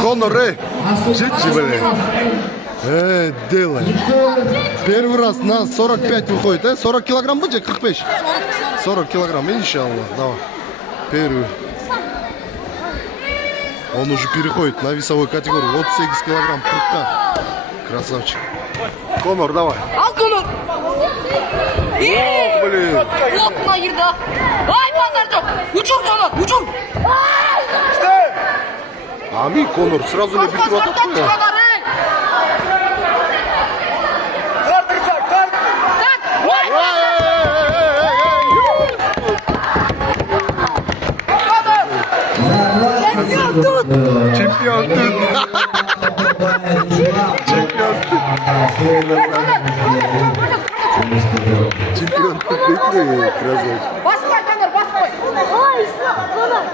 Конор, жить, блин. Делай. Первый раз на 45 выходит, 40 килограмм будет, 45? 40 килограмм, иншаллах, давай. Первый. Он уже переходит на весовую категорию, 38 килограмм, прыжка. Красавчик. Конор, давай. Ал, Конор! Ох, блин. Ох, наирда. Ай, базарчок! Учур, Конор, учур! Ами, Конор, сразу ли битву атакует? Чемпион тут. Чемпион тут. Чемпион тут битвы, красавчик. Баспай, Конор, баспай! Ой, Конор!